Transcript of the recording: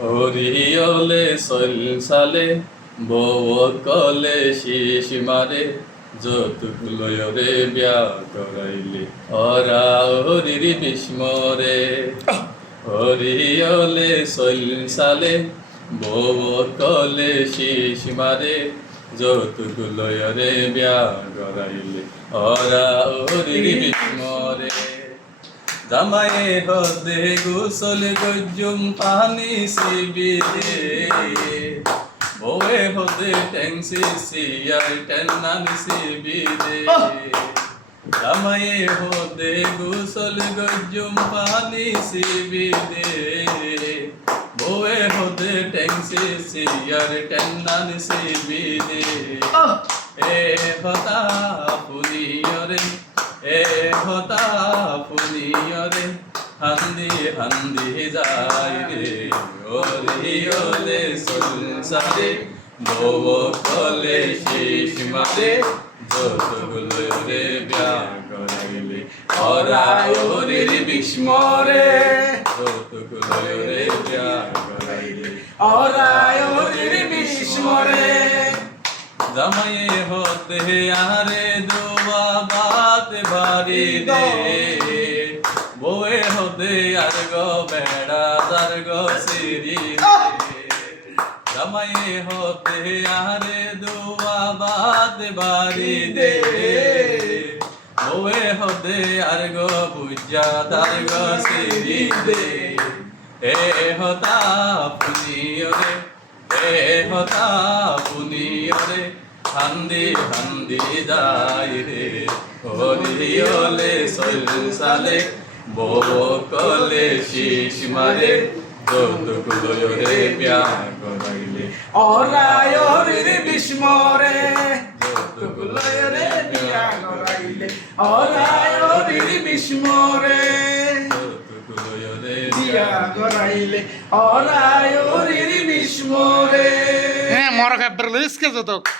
হরিয়লে সলসালে বউ কলে শীষ মারে যতগুলো রে বিয়া করাইলে ওরা হরির বিস্মরে হরিয়লে সলসালে বউ কলে শীষ মারে যতগুলো রে বিয়া করাইলে ওরা হরির বিস্মরে জামায়ে হদে গুসল গজ্জুম পানি সিবিদে বউয়ে হদে ট্যাংসি সিয়ার টেন্নান সিবিদে জামায়ে হদে গুসল গজ্জুম পানি সিবিদে বউয়ে হদে ট্যাংসি সিয়ার টেন্নান সিবিদে এ হতা পুনিয়রে এ হতা পুনিয়রে হান্দি হান্দি যাই রে ওরে সংসারে বউ কলে শীষ মারে যতগুলো রে বিয়া করাইলে ওরাই ওরির বিস্মরে যতগুলো রে বিয়া করাইলে ওরাই ওরির বিস্মরে জামায়ে হতে আরে দোয়া বাত বাড়ি দে বউয়ে হতে আর গো বেড়া দার গো সিরি জামায়ে হতে আরে দোয়া বাত বাড়ি দে বউয়ে হতে আর গো বুঝা দার গো সিরি দে এ হতা পুনিয়রে এ হতা পুনিয়রে হান্দি হান্দি যাই রে হরিয়লে সলসালে বউ কলে শীষ মারে যতগুলো রে বিয়া করাইলে ওরাই ওরির বিস্মরে যতগুলো রে বিয়া করাইলে ওরাই ওরির বিস্মরে যতগুলো রে বিয়া করাইলে ওরাই ওরির বিস্মরে হ্যাঁ মরা খাবার লইস কে যত